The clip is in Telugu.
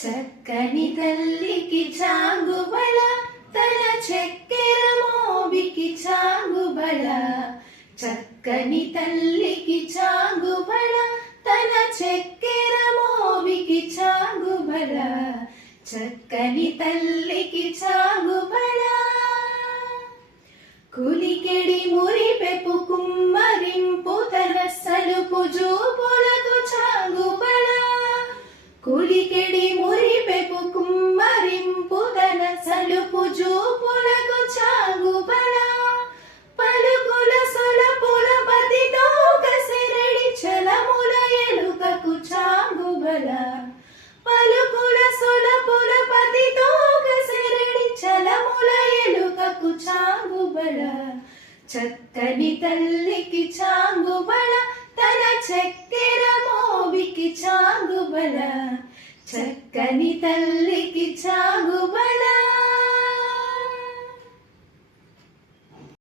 చక్కని తల్లికి చాంగుబళ తన చక్కెర మోబికి చాంగుబళ. చక్కని తల్లికి చాంగుబళ తన చక్కెర మోబికి చాంగుబళ. చక్కని తల్లికి చాంగుబళ. కులికెడి మురిపెపు కుమ్మరింపు తన సలుపు జూపులకు చాంగుబళ. కులికెడి మురిపెపు కుమ్మరింపు తన సలుపు జూపులకు చాంగుబళ. పలుకుల సొలపుల పతితో కసరడి చలముల ఎలుకకు చాంగుబళ. పలుకుల సొలపుల పతితో కసరడి చలముల ఎలుకకు చాంగుబళ. చక్కని తల్లికి చాంగుబళ తన చక్కెర మోబికి చాంగుబళ. చక్కని తల్లికి చాంగుబళ.